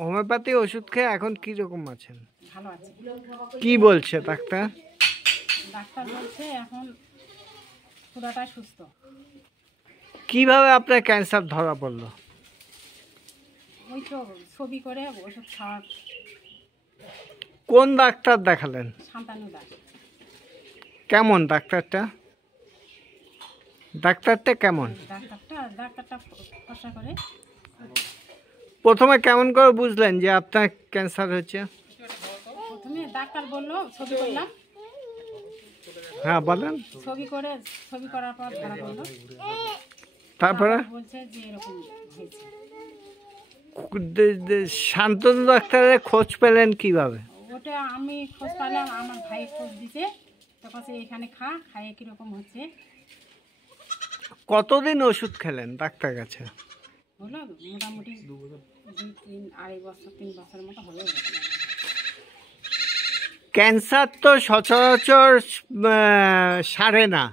Homeopathy ওষুধ খেয়ে এখন কি রকম আছেন? ভালো আছে। কি বলছে ডাক্তার? ডাক্তার বলছে এখন পুরোটাই সুস্থ। কিভাবে আপনার ক্যান্সার ধরা পড়লো? ওই তো ছবি করে ওষুধ খাওয়ার। কোন ডাক্তার দেখালেন? শান্তানু দাস। কেমন ডাক্তারটা? ডাক্তারটা কেমন? ডাক্তারটা ফর্সা করে। প্রথমে কেমন করে বুঝলেন যে আপনার ক্যান্সার হয়েছে? প্রথমে ডাক্তার বললো, ছবি করলাম। হ্যাঁ বলেন। ছবি করার পর ধরা পড়লো। তারপরে বলছে যে এরকম হয়েছে। শান্তনু ডাক্তারের খোঁজ পেলেন কিভাবে? ওটা আমি খোঁজ পেলাম, আমার ভাই খোঁজ দিতে। তখন এখানে খাইয়ে কিরকম হচ্ছে। কতদিন ওষুধ খেলেন ডাক্তার কাছে? হলো মোটামুটি 2-3 বছর 3 বছরের মতো হয়ে গেছে। ক্যান্সার তো সচরাচর সারে না।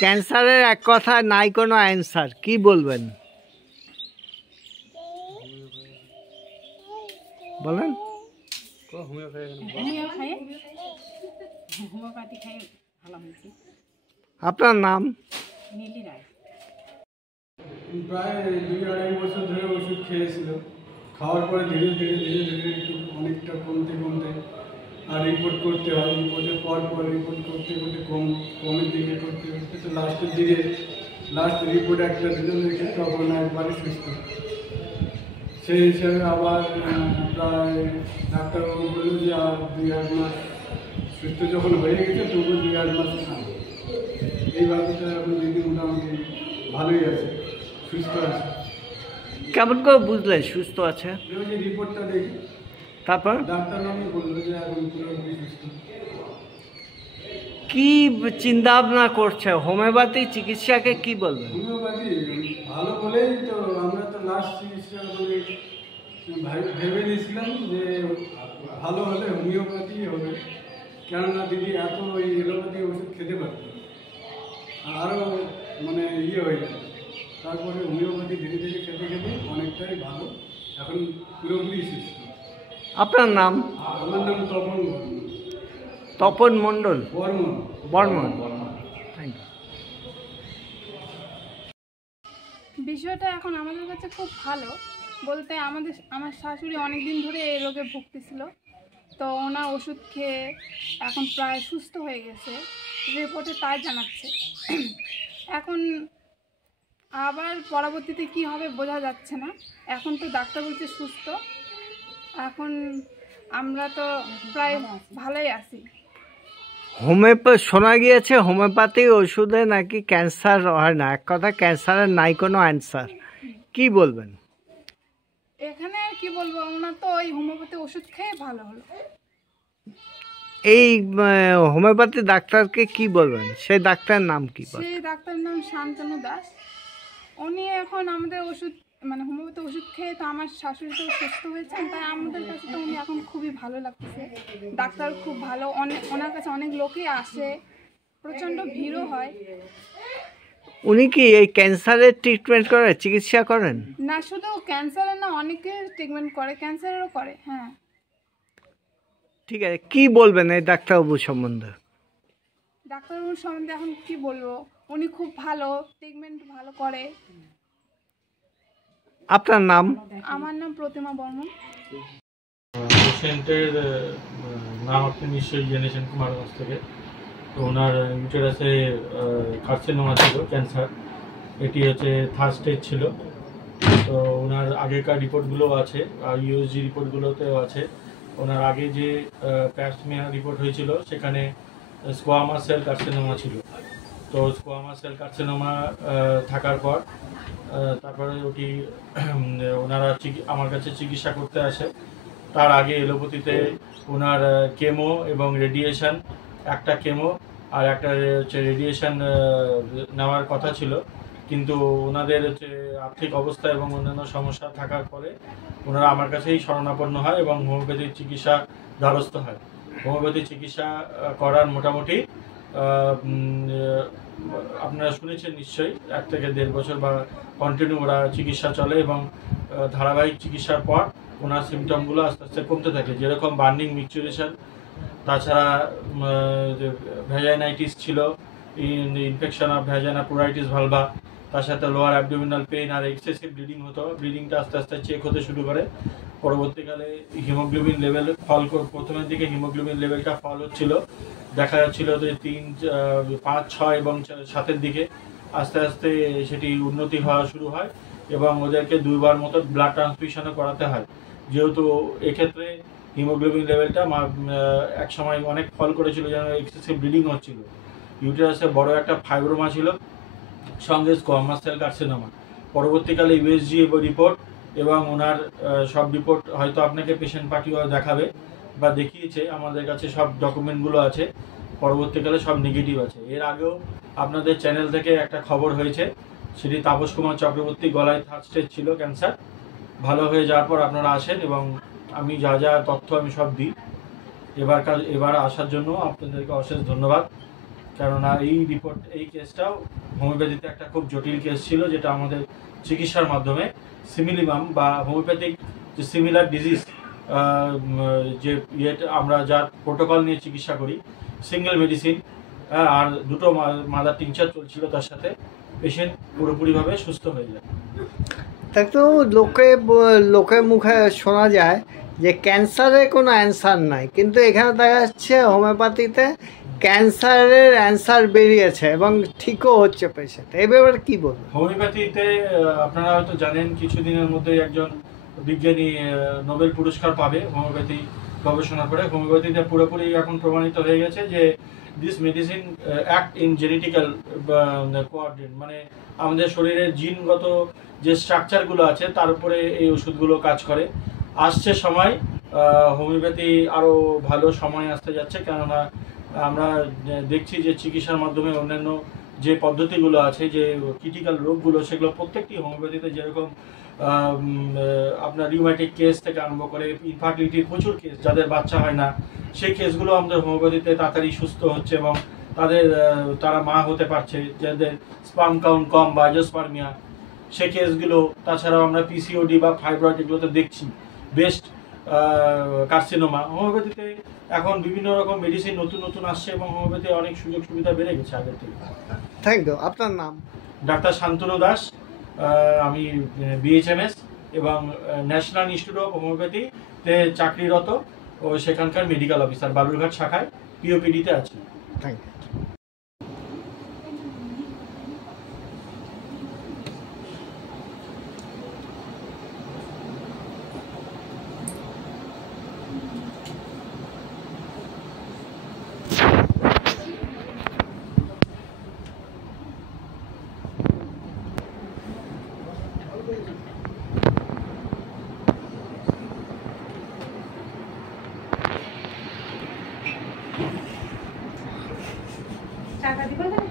ক্যান্সারের এক কথা নাই কোনো অ্যান্সার, কি বলবেন বলেন? হোমিওপ্যাথি খাই ভালো হয়েছে। আপনার নাম? নীলি রায়। প্রায় 2-2.5 বছর ধরে ওষুধ খেয়েছিল। খাওয়ার পরে ধীরে ধীরে একটু অনেকটা কমতে আর রিপোর্ট করতে হয়। রিপোর্টের পর রিপোর্ট করতে কমের দিকে করতে তো লাস্টের দিকে লাস্ট রিপোর্ট একটা দিল, তখন একবারে সুস্থ। সেই হিসাবে আবার প্রায় ডাক্তারবাবু বলল যে আর 2-8 মাস সুস্থ যখন হয়ে গেছে তবু 2-8 মাস খাবো। এইভাবে এখন দিদি মোটামুটি ভালোই আছে, সুস্থ আছে। কেমন করে বুঝলেন সুস্থ আছে? ওই যে রিপোর্টটা দেখি, তারপর ডাক্তার নামই বললো যে এখন পুরোপুরি সুস্থ। কি চিন্তা ভাবনা করছে হোমিওপ্যাথি চিকিৎসাকে কি বলবেন? হোমিওপ্যাথি ভালো বলেই তো আমরা তো লাস্ট চিকিৎসা বলে ভেবে নিয়েছিলাম যে ভালো হলে হোমিওপ্যাথি হবে, কেননা দিদি এত ওই এলোপ্যাথি ওষুধ খেতে পারত আরও মানে হয়ে যায়। তারপরে হোমিওপ্যাথি ধীরে ধীরে খেতে অনেকটাই ভালো, এখন পুরোপুরি সুস্থ। আপনার নাম? আমার নাম তপন মণ্ডল বর্মন। বিষয়টা এখন আমাদের কাছে খুব ভালো বলতে, আমার শাশুড়ি অনেক দিন ধরে এই রোগে ভুগতেছিল। তো ওনার ওষুধ খেয়ে এখন প্রায় সুস্থ হয়ে গেছে, রিপোর্টে তাই জানাচ্ছে। এখন আবার পরবর্তীতে কি হবে বোঝা যাচ্ছে না। এখন তো ডাক্তার বলছে সুস্থ, এখন আমরা তো প্রায় ভালোই আছি। শোনা গিয়েছে হোমিওপ্যাথি ওষুধে নাকি ক্যান্সার হয় না, এক কথা ক্যান্সারের নাই কোনো অ্যান্সার, কি বলবেন? এখানে আর কি বলবো, ওনার তো ওই হোমিওপ্যাথি ওষুধ খেয়ে ভালো হলো। এই হোমিওপ্যাথি ডাক্তারকে কি বলবেন? সেই ডাক্তারের নাম কি? সেই ডাক্তারের নাম শান্তনু দাস। উনি এখন আমাদের ওষুধ মানে হোমিওপ্যাথি ওষুধ খেয়ে তো আমার শাশুড়ি তো সুস্থ হয়েছেন, তাই আমাদের কাছে তো উনি এখন খুবই ভালো লাগতেছে। ডাক্তার খুব ভালো, ওনার কাছে অনেক লোকই আসে, প্রচণ্ড ভিড়ও হয়। উনি কি এই ক্যান্সারের ট্রিটমেন্ট করে, চিকিৎসা করেন? না শুধু ক্যান্সারের না, অনেকে ট্রিটমেন্ট করে, ক্যান্সারেরও করে। হ্যাঁ ঠিক আছে, কি বলবেন এই ডাক্তারবাবু সম্বন্ধে? ডাক্তারবাবু সম্বন্ধে এখন কি বলবো, উনি খুব ভালো, ট্রিটমেন্ট ভালো করে। আপনার নাম? আমার নাম প্রতিমা বর্মন। পেশেন্টের নাম আপনি নিশ্চয়ই জেনেছেন কুমারগঞ্জ থেকে। তো ওনার ইউটেরাসে কার্সিনোমা ছিল, ক্যান্সার। এটি হচ্ছে 3rd স্টেজ ছিল। তো ওনার আগেকার রিপোর্টগুলোও আছে, আর ইউএসজি রিপোর্টগুলোতেও আছে। ওনার আগে যে প্যাপস্মিয়ার রিপোর্ট হয়েছিল সেখানে স্কোয়ামা সেল কার্সিনোমা ছিল। তো স্কোয়ামা সেল কার্সিনোমা থাকার পর তারপরে ওটি ওনারা আমার কাছে চিকিৎসা করতে আসে। তার আগে এলোপ্যাথিতে ওনার কেমো এবং রেডিয়েশন, একটা কেমো আর একটা হচ্ছে রেডিয়েশন নেওয়ার কথা ছিল, কিন্তু ওনাদের হচ্ছে আর্থিক অবস্থা এবং অন্যান্য সমস্যা থাকার পরে ওনারা আমার কাছেই শরণাপন্ন হয় এবং হোমিওপ্যাথিক চিকিৎসা দ্বারস্থ হয়। হোমিওপ্যাথি চিকিৎসা করার মোটামুটি আপনারা শুনেছেন নিশ্চয়ই 1 থেকে 1.5 বছর বা কন্টিনিউ ওরা চিকিৎসা চলে এবং ধারাবাহিক চিকিৎসার পর ওনার সিমটমগুলো আস্তে আস্তে কমতে থাকে, যেরকম বার্নিং মিকচুরেশন, তাছাড়া ভ্যাজাইনাইটিস ছিল, infection of vagina pleuritis vulva, তার সাথে লোয়ার অ্যাবডোমিনাল পেইন আর এক্সেসিভ ব্লিডিং হতো। ব্লিডিংটা আস্তে আস্তে চেক হতে শুরু করে। পরবর্তীকালে হিমোগ্লোবিন লেভেল প্রথমের দিকে হিমোগ্লোবিন লেভেলটা ফল হচ্ছিল, দেখা যাচ্ছিল যে 3, 5, 6 এবং 7-এর দিকে আস্তে আস্তে সেটি উন্নতি হওয়া শুরু হয় এবং ওদেরকে 2বার মতো ব্লাড ট্রান্সফিউশনও করাতে হয়, যেহেতু এক্ষেত্রে হিমোগ্লোবিন লেভেলটা এক সময় অনেক ফল করেছিল, যেন এক্সেসিভ ব্লিডিং হচ্ছিল। ইউটেরাসে বড় একটা ফাইব্রোমা ছিল, সঙ্গে স্কোয়ামাস সেল কার্সিনোমা। পরবর্তীকালে ইউএসজি রিপোর্ট এবং ওনার সব রিপোর্ট হয়তো আপনাকে পেশেন্ট পার্টিও দেখাবে বা দেখিয়েছে, আমাদের কাছে সব ডকুমেন্টগুলো আছে। পরবর্তীকালে সব নেগেটিভ আছে। এর আগেও আপনাদের চ্যানেল থেকে একটা খবর হয়েছে, সেটি তাপস কুমার চক্রবর্তী, গলায় 3rd স্টেজ ছিল ক্যান্সার। ভালো হয়ে যাওয়ার পর আপনারা আসেন এবং আমি যা যা তথ্য আমি সব দিই। এবার আসার জন্য আপনাদেরকে অশেষ ধন্যবাদ, কেননা এই কেসটাও হোমিওপ্যাথিতে একটা খুব জটিল কেস ছিল, যেটা আমাদের চিকিৎসার মাধ্যমে সিমিলিমাম বা হোমিওপ্যাথিক যে সিমিলার ডিজিজ যে আমরা যা প্রোটোকল নিয়ে চিকিৎসা করি, সিঙ্গেল মেডিসিন আর 2টো মাদার টিংচার চলছিল, তার সাথে পেশেন্ট পুরোপুরিভাবে সুস্থ হয়ে যায়। তাই তো লোকের মুখে শোনা যায় যে ক্যান্সারের কোনো অ্যান্সার নাই, কিন্তু এখানে দেখা যাচ্ছে হোমিওপ্যাথিতে ক্যান্সারের অ্যান্সার বেরিয়েছে এবং ঠিকও হচ্ছে পেশেন্ট। এই ব্যাপারে কী বলবো? হোমিওপ্যাথিতে আপনারা হয়তো জানেন, কিছুদিনের মধ্যে একজন বিজ্ঞানী নোবেল পুরস্কার পাবে হোমিওপ্যাথি গবেষণা করে। হোমিওপ্যাথিতে পুরোপুরি এখন প্রমাণিত হয়ে গেছে যে this medicine act in genetical coordinate, মানে আমাদের শরীরের জিনগত যে স্ট্রাকচারগুলো আছে তার উপরে এই ওষুধগুলো কাজ করে। আসছে সময়, হোমিওপ্যাথি আরও ভালো সময় আসতে যাচ্ছে, কেননা আমরা দেখছি যে চিকিৎসার মাধ্যমে অন্যান্য যে পদ্ধতিগুলো আছে, যে ক্রিটিক্যাল রোগগুলো, সেগুলো প্রত্যেকটি হোমিওপ্যাথিতে, যেরকম আপনার রিউম্যাটিক কেস থেকে আরম্ভ করে ইনফার্টিলিটির প্রচুর কেস, যাদের বাচ্চা হয় না, সেই কেসগুলো আমাদের হোমিওপ্যাথিতে তাড়াতাড়ি সুস্থ হচ্ছে এবং তারা মা হতে পারছে, যাদের স্পার্ম কাউন্ট কম বা অ্যাজোস্পার্মিয়া, সেই কেসগুলো। তাছাড়াও আমরা পিসিওডি বা ফাইব্রয়েড এগুলোতে দেখছি বেস্ট কার্সিনোমা। হোমিওপ্যাথিতে এখন বিভিন্ন রকম মেডিসিন নতুন আসছে এবং হোমিওপ্যাথি অনেক সুযোগ সুবিধা বেড়ে গেছে আগের থেকে। Thank you. আপনার নাম? ডাক্তার শান্তনু দাস, আমি বিএইচএমএস এবং ন্যাশনাল ইনস্টিটিউট অফ হোমিওপ্যাথিতে চাকরিরত ও সেখানকার মেডিকেল অফিসার, বালুরঘাট শাখায় পিওপিডিতে আছি। Thank you. টাকা দিবেন?